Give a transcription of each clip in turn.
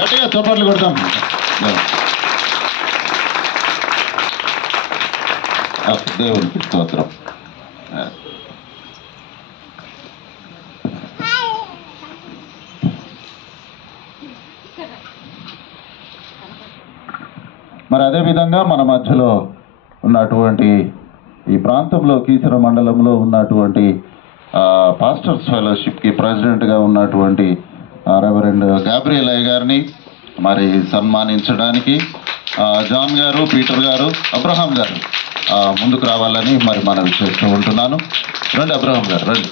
గట్టిగా చప్పట్లు కొడతాం. దేవునికి స్తోత్రం. మరి అదేవిధంగా మన మధ్యలో ఉన్నటువంటి ఈ ప్రాంతంలో కీసర మండలంలో ఉన్నటువంటి పాస్టర్స్ ఫెలోషిప్కి ప్రెసిడెంట్గా ఉన్నటువంటి రెవరెండ్ గాబ్రియల్ అయ్య గారిని మరి సన్మానించడానికి జాన్ గారు, పీటర్ గారు, అబ్రహాం గారు ముందుకు రావాలని మరి మనవి చేస్తూ ఉంటున్నాను. రండి అబ్రహాం గారు, రండి.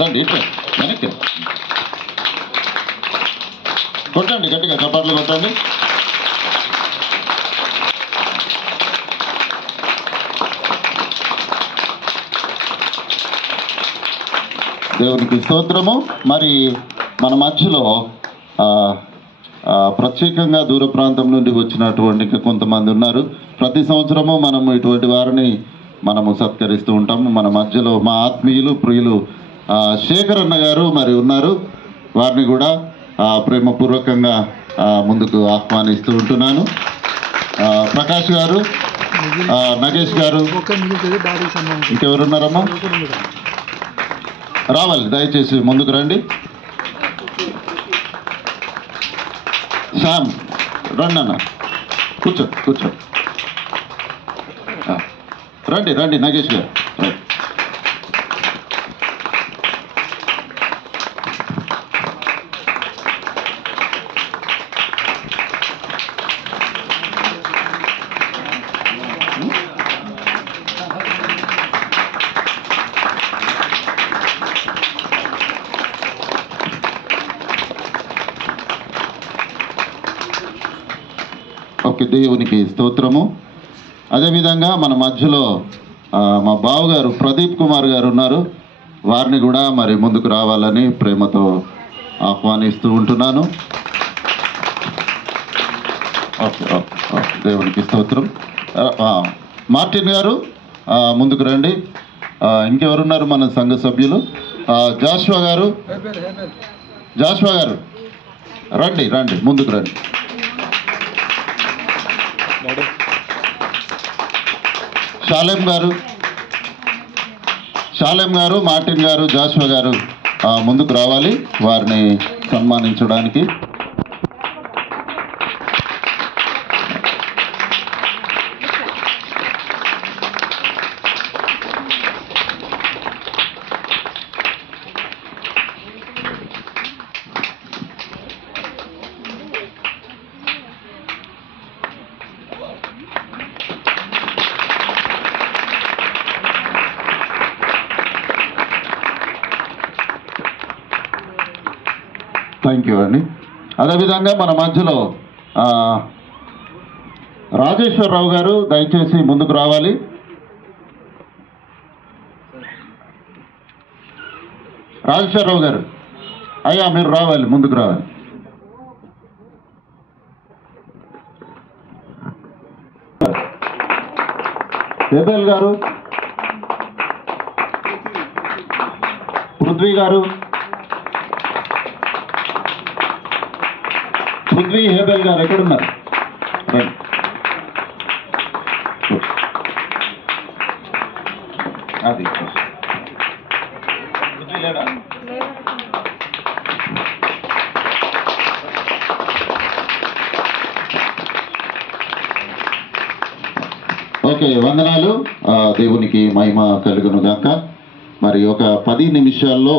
రండి, ఇట్లా వెనక్కి కొట్టండి, గట్టిగా చప్పట్లు కొట్టండి. దేవునికి స్తోత్రము. మరి మన మధ్యలో ప్రత్యేకంగా దూర ప్రాంతం నుండి వచ్చినటువంటి కొంతమంది ఉన్నారు. ప్రతి సంవత్సరము మనము ఇటువంటి వారిని మనము సత్కరిస్తూ ఉంటాము. మన మధ్యలో మా ఆత్మీయులు, ప్రియులు శేఖర్ అన్న గారు మరి ఉన్నారు. వారిని కూడా ప్రేమపూర్వకంగా ముందుకు ఆహ్వానిస్తూ ఉంటున్నాను. ప్రకాష్ గారు, నగేష్ గారు, ఇంకెవరున్నారమ్మా? రావాలి, దయచేసి ముందుకు రండి. శ్యామ్ రండి అన్న, కూర్చో కూర్చో. రండి రండి నగేష్ గారు. ఓకే, దేవునికి స్తోత్రము. అదేవిధంగా మన మధ్యలో మా బావగారు ప్రదీప్ కుమార్ గారు ఉన్నారు. వారిని కూడా మరి ముందుకు రావాలని ప్రేమతో ఆహ్వానిస్తూ ఉంటున్నాను. ఓకే ఓకే ఓకే, దేవునికి స్తోత్రం. మార్టిన్ గారు ముందుకు రండి. ఇంకెవరున్నారు మన సంఘ సభ్యులు? జాషువా గారు, జాషువా గారు రండి రండి, ముందుకు రండి. షాలెం గారు, మార్టిన్ గారు, జాషువా గారు ముందుకు రావాలి వారిని సన్మానించడానికి. థ్యాంక్ యూ అండి. అదేవిధంగా మన మధ్యలో రాజేశ్వరరావు గారు దయచేసి ముందుకు రావాలి. రాజేశ్వరరావు గారు, అయ్యా మీరు రావాలి, ముందుకు రావాలి. హేబెల్ గారు, పృథ్వీ గారు, పృథ్వీ హేబెల్ గారు ఎక్కడున్నారు? అది పృథ్వీ లేడా? ఓకే, వందనాలు. దేవునికి మహిమ కలుగును గాక. మరి ఒక 10 నిమిషాల్లో